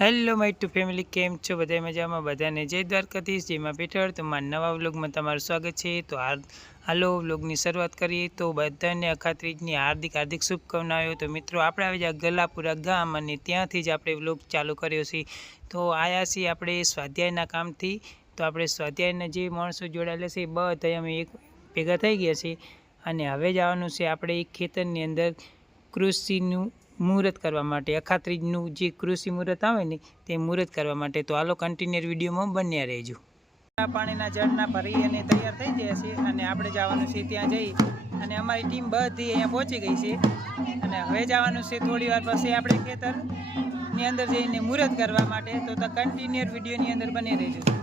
Hello my two family, કેમ છો? બધા મજામાં? બધાને જય દ્વારકાધીશ જેમાં પેઠળ. તો મારા નવા વ્લોગમાં તમારું સ્વાગત છે. તો હાલો વ્લોગની શરૂઆત કરીએ. તો બધાને અખાત્રીજની હાર્દિક હાર્દિક શુભકામનાઓ. તો મિત્રો, આપણે આવી જાય ગલાપુરા ગામ અને ત્યાંથી જ આપણે વ્લોગ ચાલુ કર્યો છે. તો આયા છીએ આપણે સ્વાધ્યાયના કામથી. તો આપણે સ્વાધ્યાયના જે માણસો જોડાયેલા છે બધા અમે એક ભેગા થઈ ગયા છે અને હવે જવાનું છે આપણે ખેતરની અંદર કૃષિનું મુહૂર્ત કરવા માટે. અખાત્રીજનું જે કૃષિ મુહૂર્ત આવે ને, તે મુહૂર્ત કરવા માટે. તો હાલો કન્ટિન્યુઅર વિડીયોમાં બન્યા રહેજો. પાણીના જળના ભરી અને તૈયાર થઈ ગયા છે અને આપણે જવાનું છે ત્યાં જઈ. અને અમારી ટીમ બધી અહીંયા પહોંચી ગઈ છે. અને હવે જવાનું છે થોડી વાર પછી આપણે ખેતરની અંદર જઈને મુહૂર્ત કરવા માટે. તો કન્ટિન્યુઅર વિડીયોની અંદર બની રહેજો.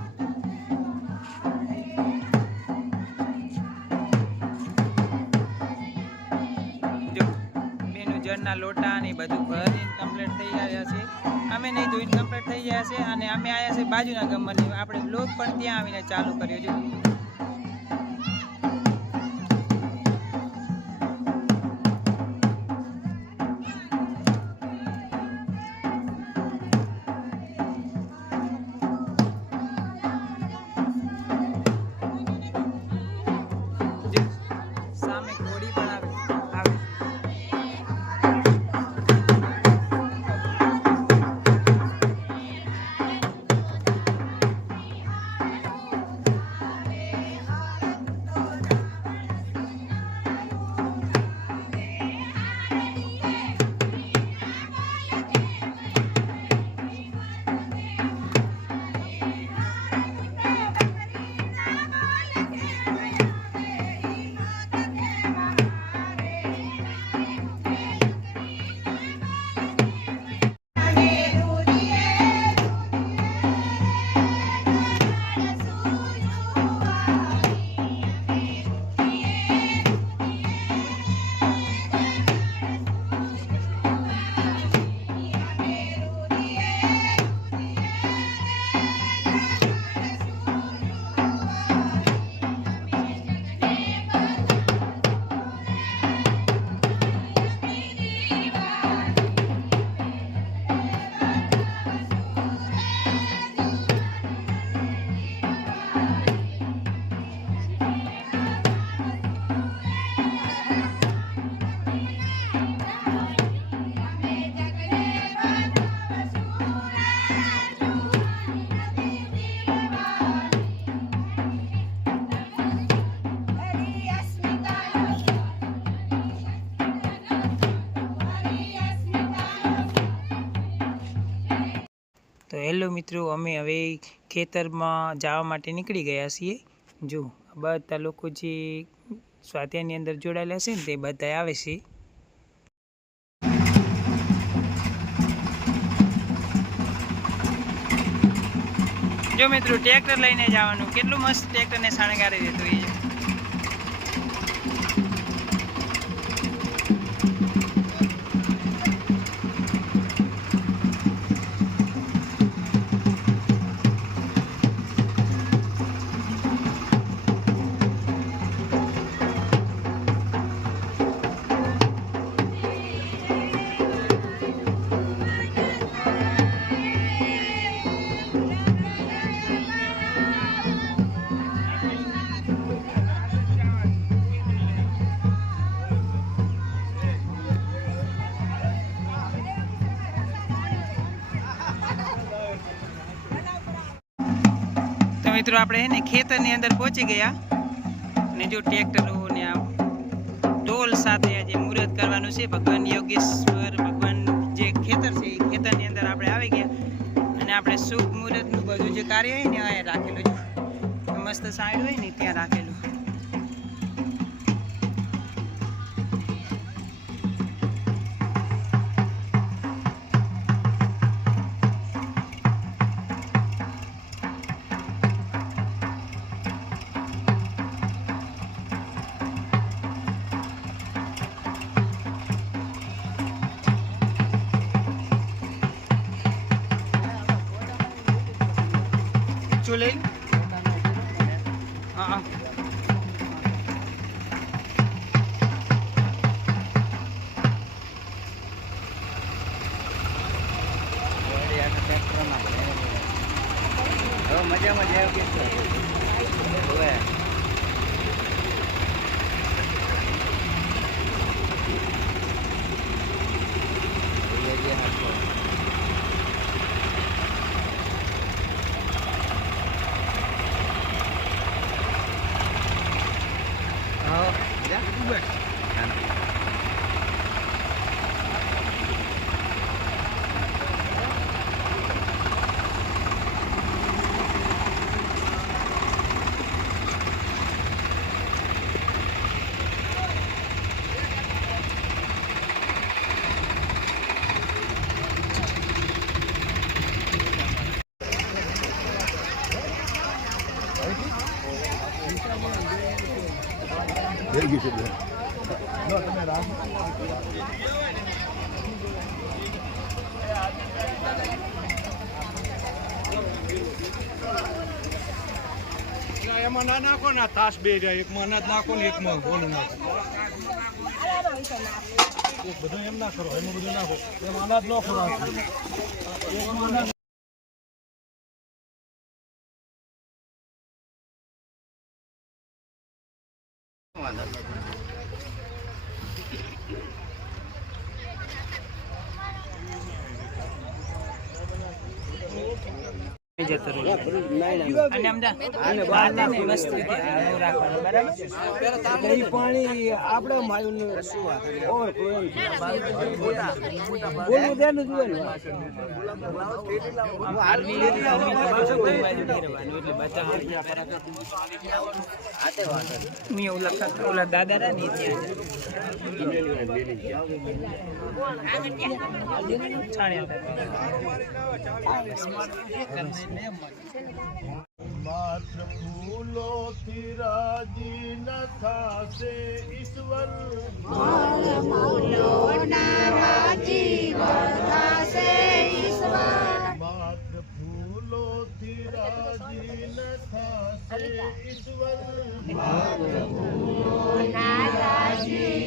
લોટા ને બધું ભરીને કમ્પ્લીટ થઈ આવ્યા છે. અમે નહીં ધોઈને કમ્પ્લીટ થઈ ગયા છે અને અમે આવ્યા છે બાજુના ગમવાની આપણે બ્લોગ પણ ત્યાં આવીને ચાલુ કર્યો છે. હેલો મિત્રો, અમે હવે ખેતરમાં જવા માટે નીકળી ગયા છીએ. જો બધા લોકો જે સ્વાધ્યાયની અંદર જોડાયેલા છે ને તે બધા આવે છે. જો મિત્રો, ટ્રેક્ટર લઈને જવાનું. કેટલું મસ્ત ટ્રેક્ટરને શણગારી દેતું એ. મિત્રો આપણે હે ને ખેતરની અંદર પહોંચી ગયા. અને જો ટ્રેક્ટરો ને આ ઢોલ સાથે આજે મુહૂર્ત કરવાનું છે, ભગવાન યોગેશ્વર, ભગવાન જે ખેતર છે, એ ખેતરની અંદર આપણે આવી ગયા. અને આપણે શુભ મુહૂર્તનું બધું જે કાર્ય હોય ને અહીંયા રાખેલું છે મસ્ત સાઈડ હોય ને, ત્યાં રાખેલું. ચૂલે હા હા મજામાં જાય કે હવે હા એમાં ના નાખો ને તાસ બે રહ્યા એકમાં અનાજ નાખો ને એકમાં ગોળ નાખો બધું એમ ના કરો એમાં બધું નાખો. એમ અનાજ ન કરો એકમાં અનાજ જતો રહ્યો અને અમદા બાંધે ને વસ્તુ આવું રાખવાનું બરાબર એ પાણી આપણે માયું બોલવું ને જુએ ને આર્મી આર્મી તો પાછું કોઈ બાજુ ફેરવાનું એટલે બધા હું એવું લખા ઓલા દાદા રહ્યા ને ત્યાં છાણ્યા માત્ર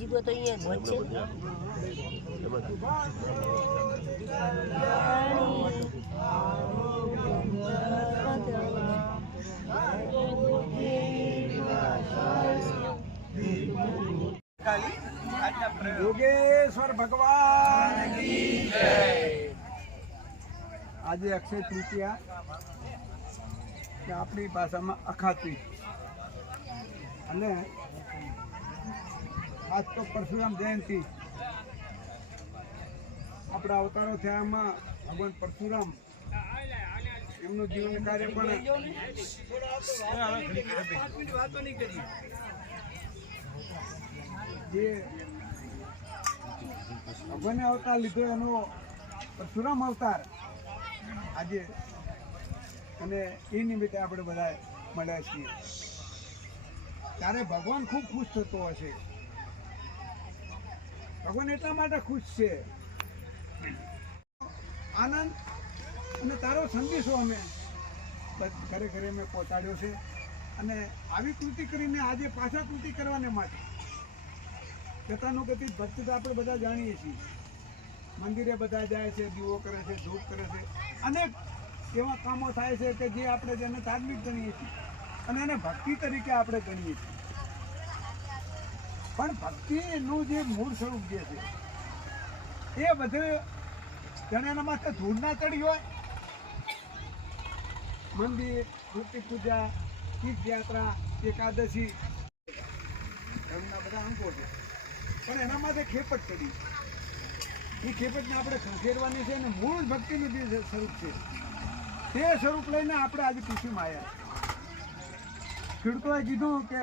જીગો તો અહીંયા જ વચ્ચે યોગેશ્વર ભગવાન આજે અક્ષય તૃતીયા આપણી ભાષામાં અખાતી અને આજ તો પરશુરામ જયંતિ. આપણા અવતારો થયામાં ભગવાન પરશુરામ. એમનું જીવન કાર્ય પણ જે ભગવાને અવતાર લીધો એનો પરશુરામ અવતાર. આજે અને એ નિમિત્તે આપણે બધા મળ્યા છીએ. ત્યારે ભગવાન ખૂબ ખુશ થતો હશે ભગવાન એટલા માટે ખુશ છે. આનંદ અને તારો સંદેશો અમે ઘરે ઘરે મેં પહોંચાડ્યો છે. અને આવી કૃતિ કરીને આજે પાછા કૃતિ કરવાને માટે ગતાનુગતિ ભક્તિ તો આપણે બધા જાણીએ છીએ. મંદિરે બધા જાય છે, દીવો કરે છે, ધૂપ કરે છે. અનેક એવા કામો થાય છે કે જે આપણે જેને ધાર્મિક ગણીએ છીએ અને એને ભક્તિ તરીકે આપણે ગણીએ છીએ. પણ ભક્તિનું જે મૂળ સ્વરૂપ જે છે, એ બધે જાણે એના માથે ધૂળ ના ચડી હોય, મંદિર, મૂર્તિ પૂજા, તીર્થયાત્રા, એકાદશી, એમના બધા અંકો છે. પણ એના માટે ખેપટ ચડી. એ ખેપટને આપણે ખંખેરવાની છે અને મૂળ ભક્તિનું જે સ્વરૂપ છે, તે સ્વરૂપ લઈને આપણે આજે કૃષિમાં આવ્યા ખેડૂતોએ કીધું કે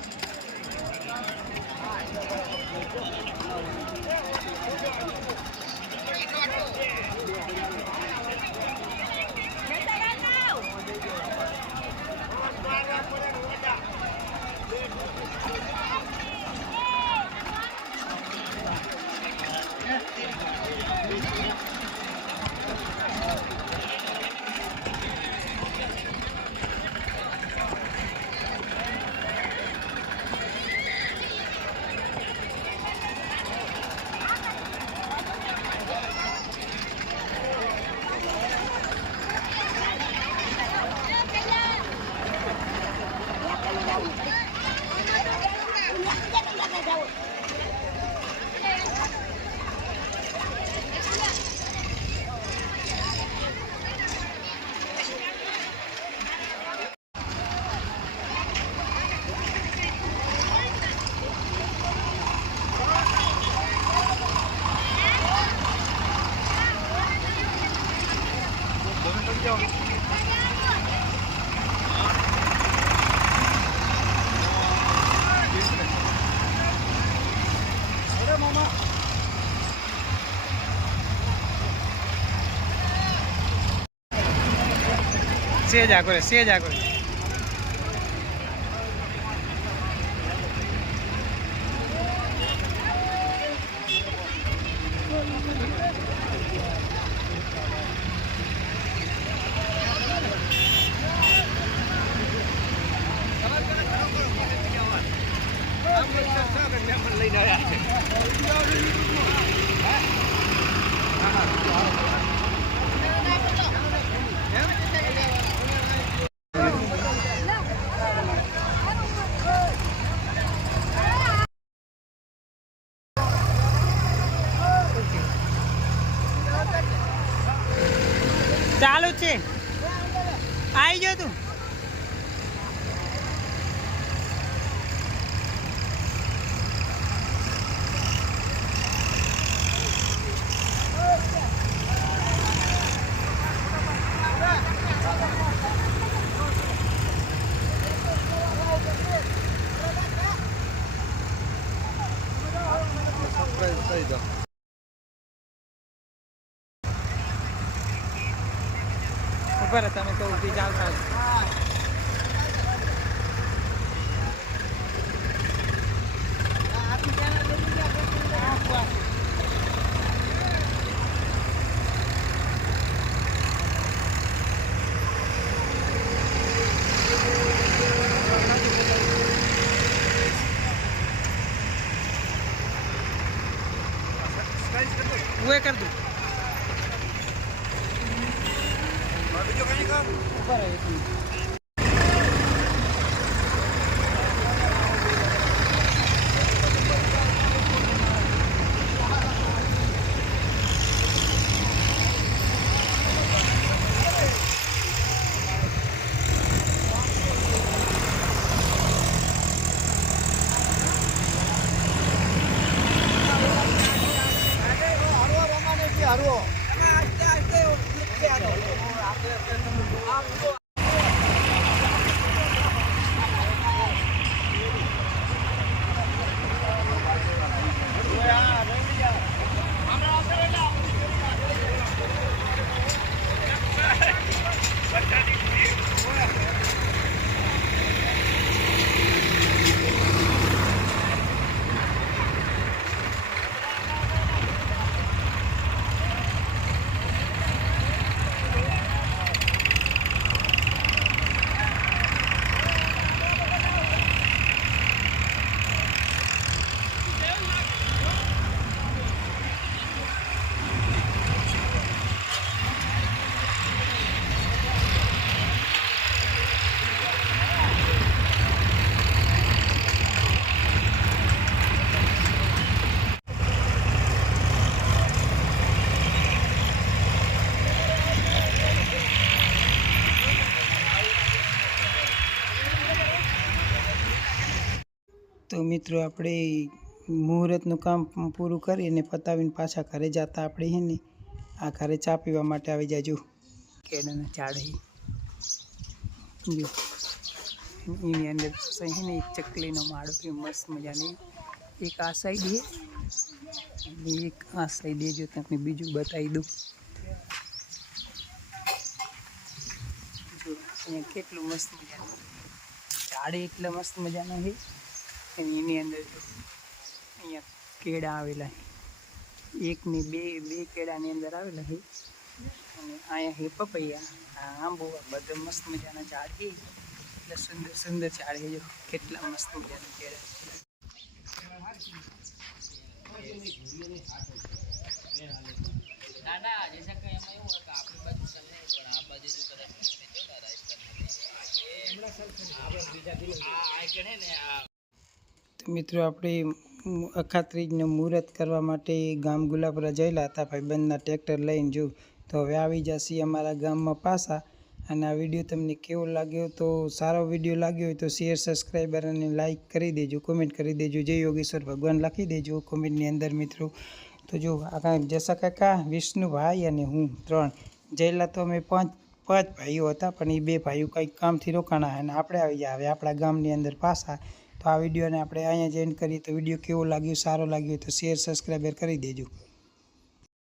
Pero... সিয়ে যা করে সিয়ে ચાલુ છે. આવી ગયો તું. ઉપર તમે તો ઊભી ચાલતા Thank ઉએ ऊपर है મિત્રો, આપણે મુહૂર્તનું કામ પૂરું કરીને પતાવીને પાછા ઘરે જતા આપણે હે ને, આ ઘરે ચા પીવા માટે આવી જાજો. કેળાના ઝાડ એની અંદર છે ને, એક ચકલીનો માળો કે મસ્ત મજાની. એક આ સાઈડ છે એક આ સાઈડ જો તમને બીજું બતાવી દઉં. જો, અહીંયા કેટલું મસ્ત મજાનું. ઝાડ એટલા મસ્ત મજાના છે અને એની અંદર અહીંયા કેળા આવેલા છે. એક ને બે બે કેળાની અંદર આવેલા છે. અને અહીંયા હે પપૈયા આ આંબો બધા મસ્ત મજાના ઝાડ છે. એટલે સુંદર સુંદર ઝાડ છે જો. કેટલા મસ્ત મજાના કેળા મિત્રો, આપણે અખાત્રીજનું મુહૂર્ત કરવા માટે ગામ ગુલાબરા જયેલા હતા. ભાઈબંધના ટ્રેક્ટર લઈને જો, તો હવે આવી જશે અમારા ગામમાં પાછા. અને આ વીડિયો તમને કેવો લાગ્યો તો સારો વીડિયો લાગ્યો હોય તો શેર, સબસ્ક્રાઈબર અને લાઈક કરી દેજો, કોમેન્ટ કરી દેજો. જય યોગેશ્વર ભગવાન લખી દેજો કોમેન્ટની અંદર મિત્રો. તો જો આ જસા કાકા, વિષ્ણુભાઈ અને હું ત્રણ. જયેલા તો અમે પાંચ પાંચ ભાઈઓ હતા, પણ એ બે ભાઈઓ કંઈક કામથી રોકાણા અને આપણે આવી ગયા. હવે આપણા ગામની અંદર પાછા તો આ વિડીયોને આપણે અહીંયા જ એન્ડ કરીએ. તો વીડિયો કેવો લાગ્યો, સારો લાગ્યો તો શેર સબસ્ક્રાઈબર કરી દેજો.